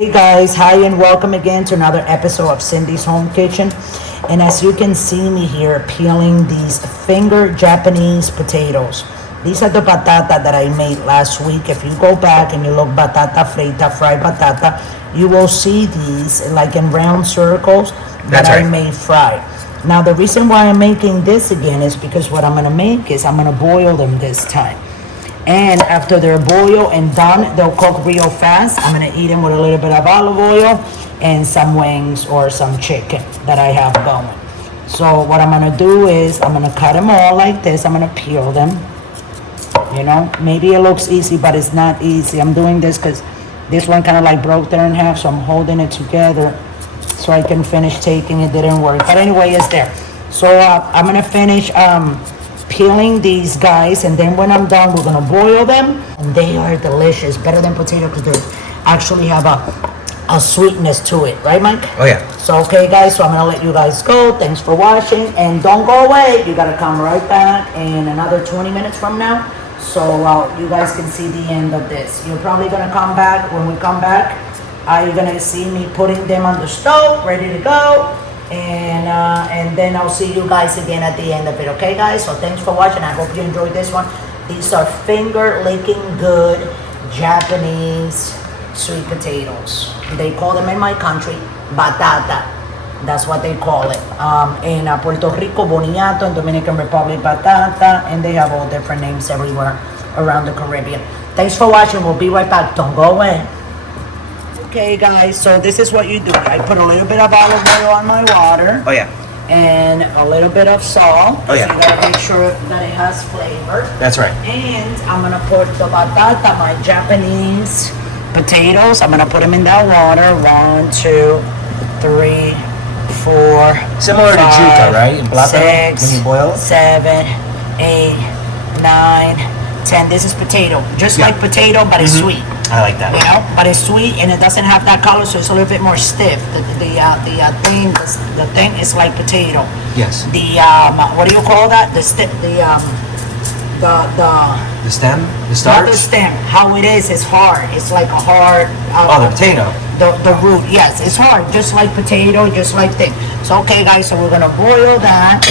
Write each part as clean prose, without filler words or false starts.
Hey guys, hi and welcome again to another episode of Cindy's Home Kitchen. And as you can see me here peeling these finger Japanese potatoes. These are the batata that I made last week. If you go back and you look batata frita, fried batata, you will see these like in round circles that I made fried. Now the reason why I'm making this again is because what I'm gonna make is I'm gonna boil them this time. And after they're boiled and done, they'll cook real fast. I'm gonna eat them with a little bit of olive oil and some wings or some chicken that I have going. So what I'm gonna do is I'm gonna cut them all like this. I'm gonna peel them. You know, maybe it looks easy, but it's not easy. I'm doing this because this one kind of like broke there in half, so I'm holding it together so I can finish taking it. Didn't work, but anyway, it's there. So I'm gonna finish peeling these guys, and then when I'm done we're gonna boil them, and they are delicious, better than potato because they actually have a sweetness to it, right Mike? Oh yeah. So okay guys, so I'm gonna let you guys go. Thanks for watching, and don't go away. You gotta come right back in another 20 minutes from now, so you guys can see the end of this. You're probably gonna come back. When we come back, you're gonna see me putting them on the stove ready to go. And then I'll see you guys again at the end of it, okay guys? So thanks for watching. I hope you enjoyed this one. These are finger licking good Japanese sweet potatoes. They call them in my country batata. That's what they call it. In Puerto Rico, boniato. In Dominican Republic, batata. And they have all different names everywhere around the Caribbean. Thanks for watching. We'll be right back. Don't go away. Okay guys, so this is what you do. I put a little bit of olive oil on my water. Oh yeah. And a little bit of salt. Oh yeah. So you gotta make sure that it has flavor. That's right. And I'm gonna put the batata, my Japanese potatoes. I'm gonna put them in that water. 1, 2, 3, 4. Similar to chuka, right? In plátano, 6, when you boil it? 7, 8, 9, 10. This is potato, just like potato, but it's sweet. I like that. You know, but it's sweet and it doesn't have that color, so it's a little bit more stiff. The thing is like potato. Yes. The what do you call that? The stem, the stem, the starch. not the stem. How it is hard. It's like a hard. The potato. The root, yes, it's hard, just like potato, just like thing. So okay, guys, so we're gonna boil that,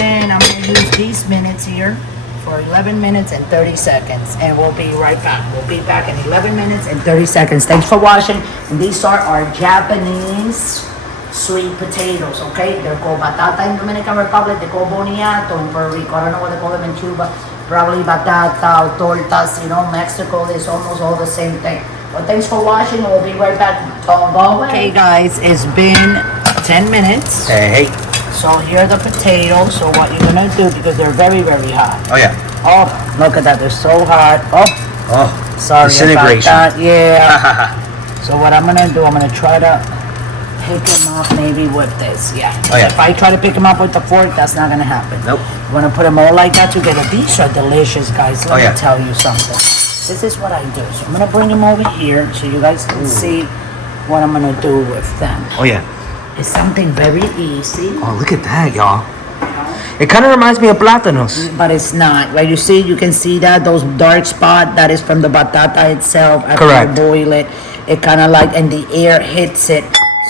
and I'm gonna use these minutes here for 11 minutes and 30 seconds, and we'll be right back. We'll be back in 11 minutes and 30 seconds. Thanks for watching. And these are our Japanese sweet potatoes, okay? They're called batata in Dominican Republic. They call boniato in Puerto Rico. I don't know what they call them in Cuba. Probably batata or tortas. You know, Mexico is almost all the same thing. Well, thanks for watching. We'll be right back. Don't go away. Okay, guys, it's been 10 minutes. Hey. So here are the potatoes. So what you're gonna do, because they're very, very hot. Oh yeah. Oh, look at that, they're so hot. Oh, sorry disintegration. about that. Yeah. So what I'm gonna do, I'm gonna try to pick them up maybe with this. Yeah. Oh, yeah. If I try to pick them up with the fork, that's not gonna happen. Nope. I'm gonna put them all like that together. These are delicious, guys. Let me yeah. tell you something. This is what I do. So I'm gonna bring them over here so you guys can see what I'm gonna do with them. Oh yeah. It's something very easy. Oh, look at that, y'all. It kind of reminds me of plátanos. But it's not. Right, you can see that, those dark spot, that is from the batata itself. After Correct. you boil it, it kind of like, and the air hits it.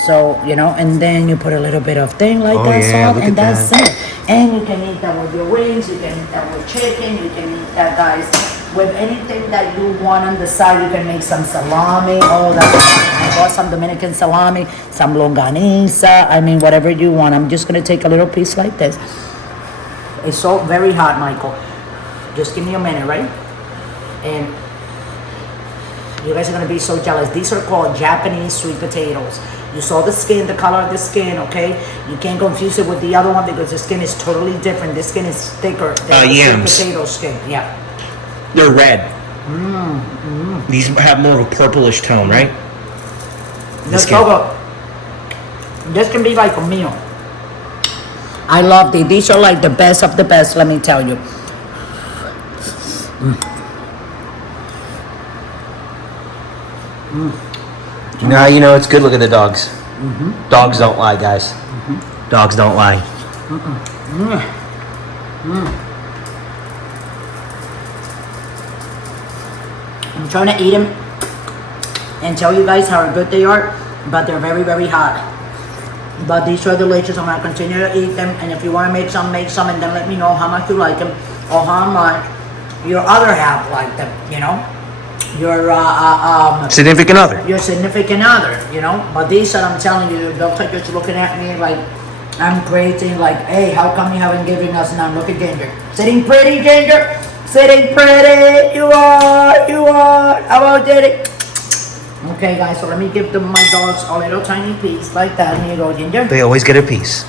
So, you know, and then you put a little bit of thing like that, yeah, salt, and that's that. it. And you can eat that with your wings, you can eat that with chicken, you can eat that, guys, with anything that you want on the side. You can make some salami. Oh, that's I bought some Dominican salami, some longaniza. I mean, whatever you want. I'm just gonna take a little piece like this. It's so very hot, Michael. Just give me a minute, right? And you guys are gonna be so jealous. These are called Japanese sweet potatoes. You saw the skin, the color of the skin, okay? You can't confuse it with the other one because the skin is totally different. This skin is thicker than the yams. sweet potato skin. Yeah. They're red. These have more of a purplish tone, right? This can be like a meal. I love these. These are like the best of the best, let me tell you. Now you know it's good. Look at the dogs. Dogs don't lie, guys. Dogs don't lie. I'm trying to eat them and tell you guys how good they are, but they're very, very hot. But these are delicious. I'm gonna continue to eat them, and if you want to make some, and then let me know how much you like them, or how much your other half like them, you know, your Significant other. your significant other, you know. But these that I'm telling you, they'll take just looking at me like I'm crazy, like, hey, how come you haven't given us none? Look at Ginger. Sitting pretty, Ginger. Sitting pretty. You are. How about Diddy? Okay, guys, so let me give them my dogs a little tiny piece like that. Here you go, Ginger. They always get a piece.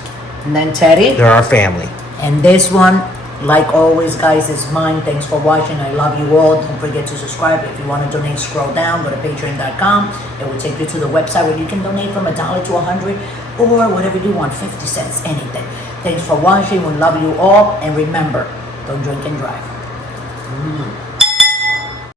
And then Teddy. They're our family. And this one, like always, guys, is mine. Thanks for watching. I love you all. Don't forget to subscribe. If you want to donate, scroll down. Go to patreon.com. It will take you to the website where you can donate from $1 to $100 or whatever you want, 50 cents, anything. Thanks for watching. We love you all. And remember, don't drink and drive.